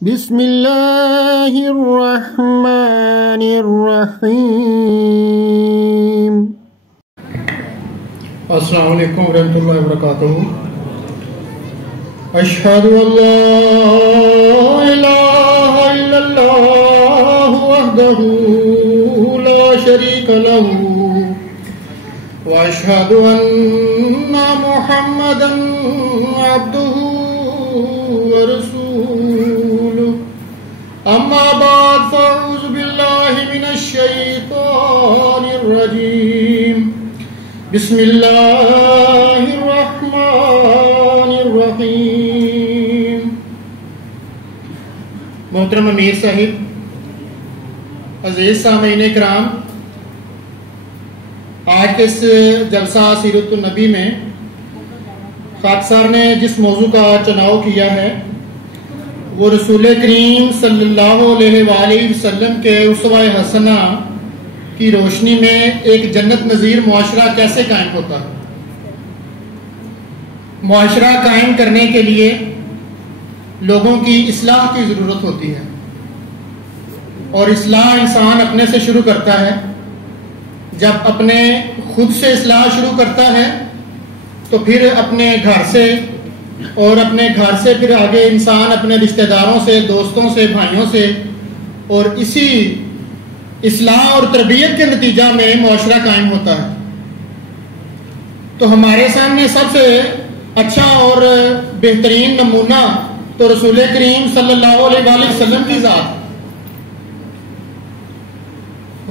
بسم اللہ الرحمن الرحیم۔ السلام علیکم ورحمۃ اللہ وبرکاتہ۔ اشہد ان لا الہ الا اللہ وحدہ لا شریک لہ واشہد ان محمدا عبدہ ورسولہ۔ اما بعد فاعوذ باللہ من الشیطان الرجیم۔ بسم اللہ الرحمن الرحیم۔ محترم امیر صاحب، عزیز سامعین کرام، آج کے اس جلسہ سیرت النبی میں خاک سار نے جس موضوع کا چناؤ کیا ہے وہ رسول کریم صلی اللہ علیہ وآلہ وسلم کے اسوہ حسنہ کی روشنی میں ایک جنت نظیر معاشرہ کیسے قائم ہوتا ہے۔ معاشرہ قائم کرنے کے لیے لوگوں کی اصلاح کی ضرورت ہوتی ہے، اور اصلاح انسان اپنے سے شروع کرتا ہے۔ جب اپنے خود سے اصلاح شروع کرتا ہے تو پھر اپنے گھر سے، اور اپنے گھر سے پھر آگے انسان اپنے رشتہ داروں سے، دوستوں سے، بھائیوں سے، اور اسی اصلاح اور تربیت کے نتیجہ میں معاشرہ قائم ہوتا ہے۔ تو ہمارے سامنے سب سے اچھا اور بہترین نمونہ تو رسول کریم صلی اللہ علیہ وآلہ وسلم کی ذات،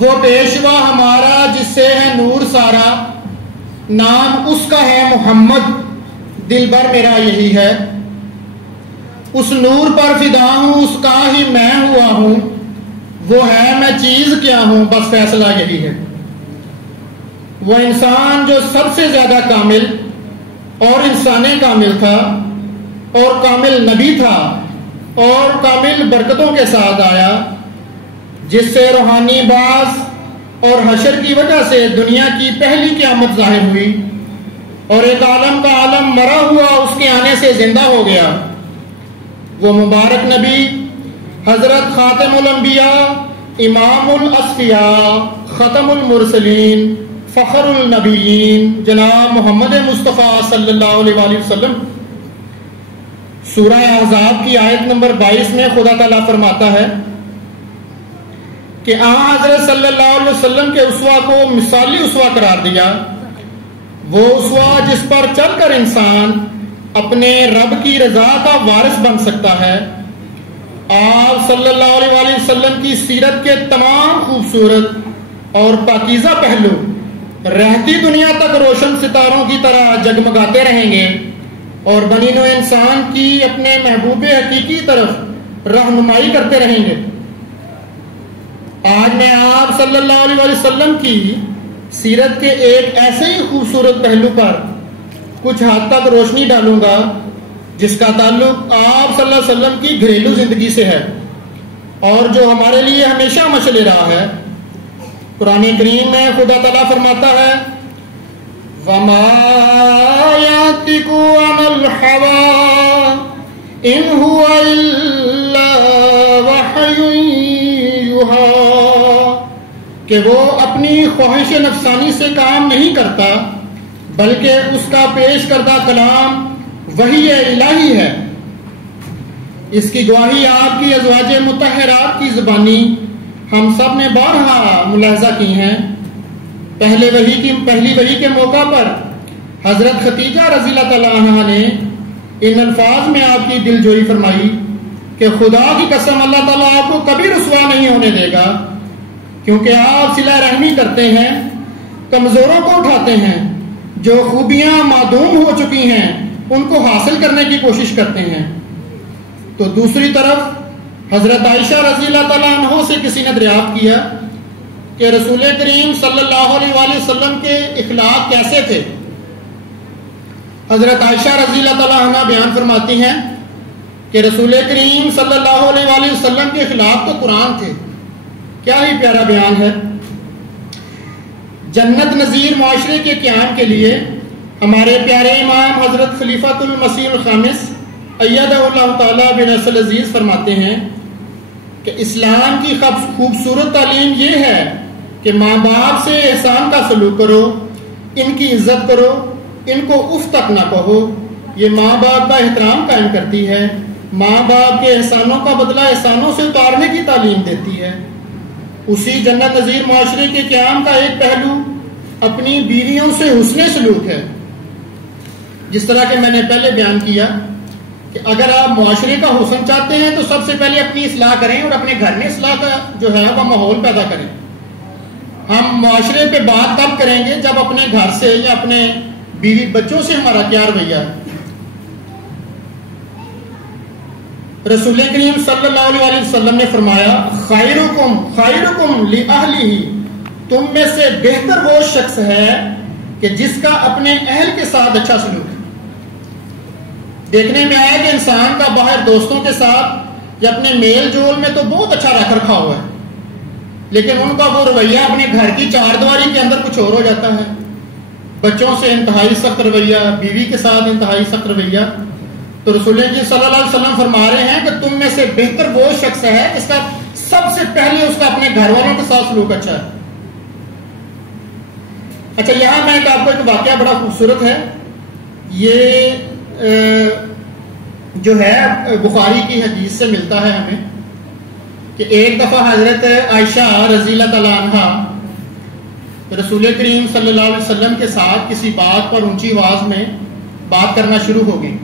وہ پیشوا ہمارا جس سے ہے نور سارا، نام اس کا ہے محمد، دل بر میرا یہی ہے۔ اس نور پر فدا ہوں، اس کا ہی میں ہوا ہوں، وہ ہے میں چیز کیا ہوں، بس فیصلہ یہی ہے۔ وہ انسان جو سب سے زیادہ کامل اور انسان کامل تھا، اور کامل نبی تھا، اور کامل برکتوں کے ساتھ آیا، جس سے روحانی باعث اور حشر کی وجہ سے دنیا کی پہلی قیامت ظاہر ہوئی، اور ایک عالم کا عالم مرا ہوا اس کے آنے سے زندہ ہو گیا۔ وہ مبارک نبی حضرت خاتم الانبیاء، امام الاصفیاء، ختم المرسلین، فخر النبیین، جناب محمد مصطفیٰ صلی اللہ علیہ وآلہ وسلم۔ سورہ احزاب کی آیت نمبر 22 میں خدا تعالیٰ فرماتا ہے کہ حضرت صلی اللہ علیہ وسلم کے اسوہ کو مثالی اسوہ قرار دیا، وہ اسوہ جس پر چل کر انسان اپنے رب کی رضا کا وارث بن سکتا ہے۔ آپ صلی اللہ علیہ وآلہ وسلم کی سیرت کے تمام خوبصورت اور پاکیزہ پہلو رہتی دنیا تک روشن ستاروں کی طرح جگمگاتے رہیں گے، اور بنی نوع انسان کی اپنے محبوب حقیقی طرف رہنمائی کرتے رہیں گے۔ آج میں آپ صلی اللہ علیہ وآلہ وسلم کی سیرت کے ایک ایسے ہی خوبصورت پہلو پر کچھ حد تک روشنی ڈالوں گا جس کا تعلق آپ صلی اللہ علیہ وسلم کی گھریلو زندگی سے ہے، اور جو ہمارے لیے ہمیشہ مشعل راہ ہے۔ قرآن کریم میں خدا تعالیٰ فرماتا ہے وَمَا يَنطِقُ عَنِ الْهَوَىٰ إِنْ هُوَ إِلَّا وَحْيٌ يُوحَىٰ، کہ وہ اپنی خواہش نفسانی سے کام نہیں کرتا، بلکہ اس کا پیش کردہ کلام وحی الہی ہے۔ اس کی گواہی آپ کی ازواج مطہرات کی زبانی ہم سب نے بارہا ملاحظہ کی ہیں۔ پہلی وحی کے موقع پر حضرت خدیجہ رضی اللہ تعالیٰ عنہا نے ان الفاظ میں آپ کی دل جوئی فرمائی کہ خدا کی قسم اللہ تعالیٰ آپ کو کبھی رسوا نہیں ہونے دے گا، کیونکہ آپ صلہ رحمی کرتے ہیں، کمزوروں کو اٹھاتے ہیں، جو خوبیاں معدوم ہو چکی ہیں ان کو حاصل کرنے کی کوشش کرتے ہیں۔ تو دوسری طرف حضرت عائشہ رضی اللہ تعالیٰ عنہ سے کسی نے دریافت کیا کہ رسول کریم صلی اللہ علیہ وآلہ وسلم کے اخلاق کیسے تھے۔ حضرت عائشہ رضی اللہ تعالیٰ عنہ بیان فرماتی ہیں کہ رسول کریم صلی اللہ علیہ وآلہ وسلم کے اخلاق تو قرآن تھے۔ کیا ہی پیارا بیان ہے۔ جنت نظیر معاشرے کے قیام کے لیے ہمارے پیارے امام حضرت خلیفۃ المسیح الخامس ایدہ اللہ تعالیٰ بنصر عزیز فرماتے ہیں کہ اسلام کی خوبصورت تعلیم یہ ہے کہ ماں باپ سے احسان کا سلوک کرو، ان کی عزت کرو، ان کو اف تک نہ کہو۔ یہ ماں باپ کا احترام قائم کرتی ہے، ماں باپ کے احسانوں کا بدلہ احسانوں سے اتارنے کی تعلیم دیتی ہے۔ اسی جنت نظیر معاشرے کے قیام کا ایک پہلو اپنی بیویوں سے حسن سلوک ہے۔ جس طرح کہ میں نے پہلے بیان کیا کہ اگر آپ معاشرے کا حسن چاہتے ہیں تو سب سے پہلے اپنی اصلاح کریں اور اپنے گھر میں اصلاح کا جو ہے وہ ماحول پیدا کریں۔ ہم معاشرے پہ بات تب کریں گے جب اپنے گھر سے یا اپنے بیوی بچوں سے ہمارا کیا رویہ ہے۔ رسول کریم صلی اللہ علیہ وسلم نے فرمایا خیرکم لأہلہ، تم میں سے بہتر وہ شخص ہے کہ جس کا اپنے اہل کے ساتھ اچھا سلوک ہے۔ دیکھنے میں آیا کہ انسان کا باہر دوستوں کے ساتھ یا اپنے میل جول میں تو بہت اچھا رکھ رکھا ہوا ہے، لیکن ان کا وہ رویہ اپنے گھر کی چار دیواری کے اندر کچھ اور ہو جاتا ہے۔ بچوں سے انتہائی سخت رویہ، بیوی کے ساتھ انتہائی سخت رویہ۔ تو رسول اللہ صلی اللہ علیہ وسلم فرما رہے ہیں کہ تم میں سے بہتر وہ شخص ہے جس کا سب سے پہلے اس کا اپنے گھر والوں کے ساتھ سلوک اچھا ہے۔ اچھا، یہاں میں آپ کو ایک واقعہ بڑا خوبصورت ہے، یہ جو ہے بخاری کی حدیث سے ملتا ہے ہمیں کہ ایک دفعہ حضرت عائشہ رضی اللہ تعالیٰ عنہا رسول کریم صلی اللہ علیہ وسلم کے ساتھ کسی بات پر اونچی آواز میں بات کرنا شروع ہو گئی،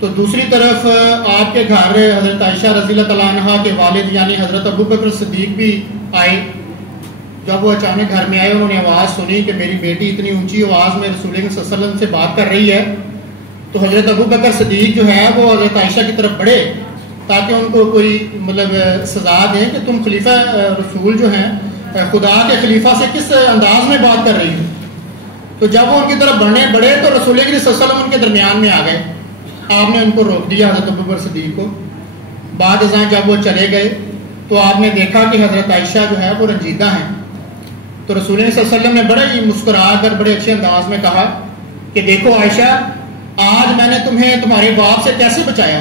تو دوسری طرف آپ کے گھر حضرت عائشہ رضی اللہ تعالیٰ عنہا کے والد یعنی حضرت ابو بکر صدیق بھی آئے۔ جب وہ اچانک گھر میں آئے، انہوں نے آواز سنی کہ میری بیٹی اتنی اونچی آواز میں رسول اللہ صلی اللہ علیہ وسلم سے بات کر رہی ہے، تو حضرت ابو بکر صدیق جو ہے وہ حضرت عائشہ کی طرف بڑھے تاکہ ان کو کوئی سزا دیں کہ تم خلیفہ رسول جو ہیں خدا کے خلیفہ سے کس انداز میں بات کر رہی ہو۔ تو جب وہ ان کی طرف بڑھے تو رسول اللہ صلی اللہ علیہ وسلم ان کے درمیان میں آ گئے، آپ نے ان کو روک دیا حضرت ابو بکر صدیق کو۔ بعد ازاں جب وہ چلے گئے تو آپ نے دیکھا کہ حضرت عائشہ جو ہے وہ رنجیدہ ہیں، تو رسول اللہ صلی اللہ علیہ وسلم نے بڑے ہی مسکرا کر بڑے اچھے انداز میں کہا کہ دیکھو عائشہ، آج میں نے تمہیں تمہارے باپ سے کیسے بچایا،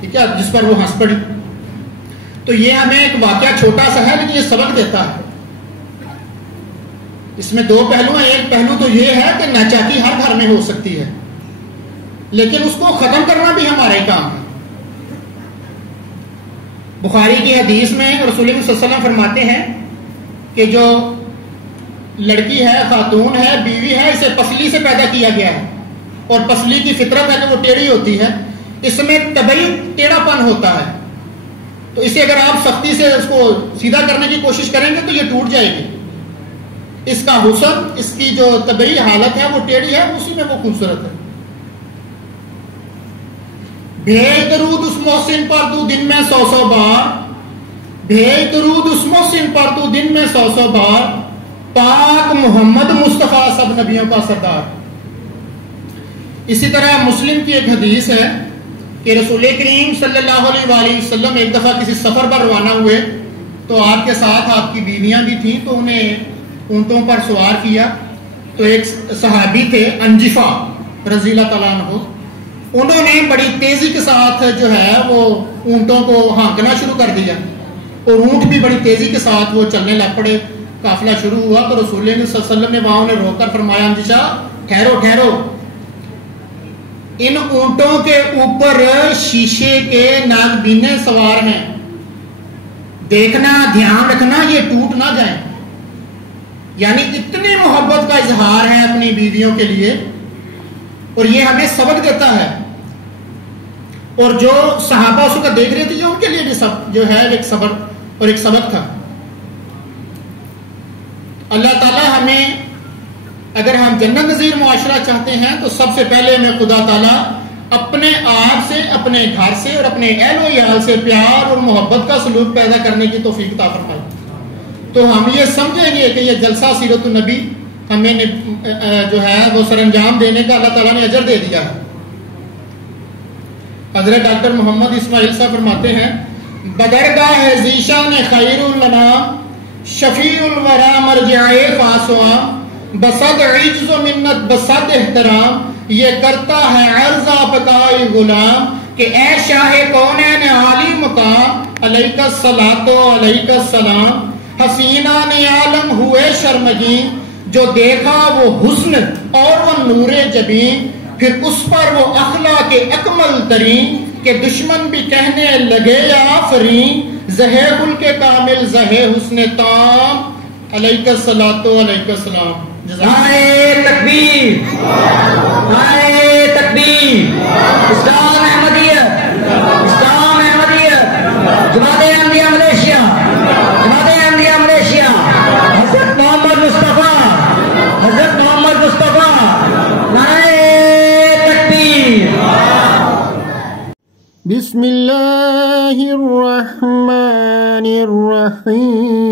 ٹھیک ہے، جس پر وہ ہنس پڑی۔ تو یہ ہمیں ایک واقعہ چھوٹا سا ہے لیکن یہ سبق دیتا ہے۔ اس میں دو پہلو ہیں، ایک پہلو تو یہ ہے کہ ناچاکی ہر گھر میں ہو سکتی ہے، لیکن اس کو ختم کرنا بھی ہمارا ہی کام ہے۔ بخاری کی حدیث میں رسول اللہ صلی اللہ علیہ وسلم فرماتے ہیں کہ جو لڑکی ہے، خاتون ہے، بیوی ہے، اسے پسلی سے پیدا کیا گیا ہے، اور پسلی کی فطرت ہے کہ وہ ٹیڑھی ہوتی ہے، اس میں طبعی ٹیڑھا پن ہوتا ہے، تو اسے اگر آپ سختی سے اس کو سیدھا کرنے کی کوشش کریں گے تو یہ ٹوٹ جائے گی۔ اس کا حسن، اس کی جو طبعی حالت ہے وہ ٹیڑھی ہے، اسی میں وہ خوبصورت ہے۔ بھیج درود اس محسن پر تو دن میں 100 بار، بھیج درود اس محسن پر تو دن میں 100 بار، پاک محمد مصطفیٰ سب نبیوں کا سردار۔ اسی طرح مسلم کی ایک حدیث ہے کہ رسول کریم صلی اللہ علیہ وآلہ وسلم ایک دفعہ کسی سفر پر روانہ ہوئے، تو آپ کے ساتھ آپ کی بیویاں بھی تھیں، تو انہیں اونٹوں پر سوار کیا، تو ایک صحابی تھے انجفا رضی اللہ تعالیٰ عنہ، انہوں نے بڑی تیزی کے ساتھ جو ہے وہ اونٹوں کو ہانکنا شروع کر دیا، اور اونٹ بھی بڑی تیزی کے ساتھ وہ چلنے لگ پڑے، قافلہ شروع ہوا، تو رسول اللہ صلی اللہ علیہ وسلم نے وہاں انہیں روک کر فرمایا انجفا ٹھہرو ٹھہرو، ان اونٹوں کے اوپر شیشے کے ناگبینے سوار ہیں، دیکھنا دھیان رکھنا یہ ٹوٹ نہ جائیں۔ یعنی اتنی محبت کا اظہار ہے اپنی بیویوں کے لیے، اور یہ ہمیں سبق دیتا ہے، اور جو صحابہ اس کا دیکھ رہے تھے ان کے لیے بھی سب جو ہے ایک صبر اور ایک سبق تھا۔ اللہ تعالی ہمیں، اگر ہم جنت نظیر معاشرہ چاہتے ہیں تو سب سے پہلے ہمیں خدا تعالیٰ اپنے آپ سے، اپنے گھر سے اور اپنے اہل و عیال سے پیار اور محبت کا سلوک پیدا کرنے کی توفیق عطا فرمائے، تو ہم یہ سمجھیں گے کہ یہ جلسہ سیرت النبی ہمیں جو ہے وہ سر انجام دینے کا اللہ تعالیٰ نے اجر دے دیا ہے۔ حضرت ڈاکٹر محمد اسماعیل صاحب فرماتے ہیں، بدرگاہ ذیشان خیر الانام شفیع الورا مرجع فاسوام، بصد عجز و منت بصد احترام، یہ کرتا ہے عرض بقائے غلام کہ اے شاہ کونین عالی مقام علیک الصلاۃ و علیک السلام حسینان عالم ہوئے شرمگین جو دیکھا وہ حسن اور وہ نور جبین پھر اس پر وہ اخلاق اکمل ترین کہ دشمن بھی کہنے لگے یا آفرین زہے گل کے کامل زہے حسن تام علیک الصلاۃ و علیک السلام. نعرہ تکبیر، نعرہ تکبیر. اسلام احمدیت، اسلام احمدیت، جماعت احمدیہ ملیشیا، جماعت احمدیہ ملیشیا. حضرت محمد مصطفیٰ، حضرت محمد مصطفیٰ. نعرہ تکبیر. بسم اللہ الرحمن الرحیم.